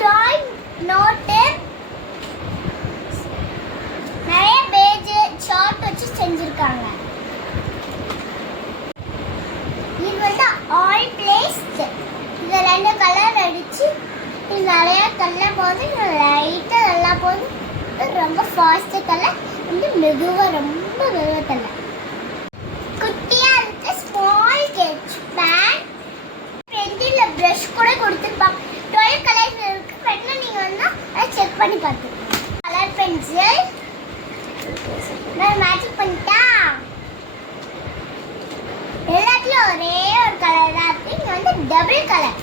drawing note நிறைய page chart வச்சு செஞ்சிருக்காங்க. இது வந்து ஆல் பிளேஸ்ட். இது ரெண்டு கலர் அடிச்சு இது நிறைய கலர் போகுது. லைட்டா நல்லா போகுது. ரொம்ப ஃபாஸ்ட் கலர் வந்து மெதுவா ரொம்ப மெதுவா கலர். குட்டியா இருக்கு ஸ்மால் ஸ்கெட்ச் பேட். பென்சில்ல பிரஷ் கூட கொடுத்துருப்பாங்க. 12 கலர்ஸ் இருக்கு. ஃப்ரெண்ட்ல நீங்க வந்து அதை செக் பண்ணி பார்த்து. கலர் பென்சில் நான் மேட்ச் பண்ணிட்டா. எல்லாத்துலயும் ஒரே ஒரு கலர் தான் இருக்கு. இங்க வந்து double colour.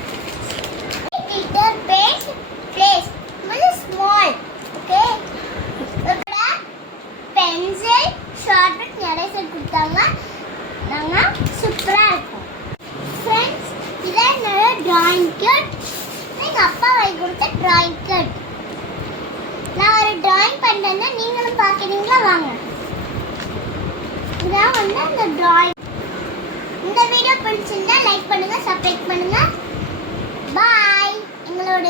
Glitter paste place வந்து ஸ்மால். ஓகே, பென்சில் ஷார்ட்கட் நிறைய செட் கொடுத்தாங்க. நாங்க சூப்பரா இருக்கும். ஃப்ரெண்ட்ஸ், இதான் என்னோட டிராயிங் கிட். எங்க அப்பா வாங்கி கொடுத்த டிராயிங் கிட். நான் ஒரு டிராயிங் பண்றேன்னா நீங்களும் பார்க்குறீங்களா? வாங்க. இதான் வந்து அந்த டிராயிங். இந்த வீடியோ பிடிச்சிருந்தா லைக் பண்ணுங்க, சப்ஸ்கிரைப் பண்ணுங்க. பாய். எங்களோட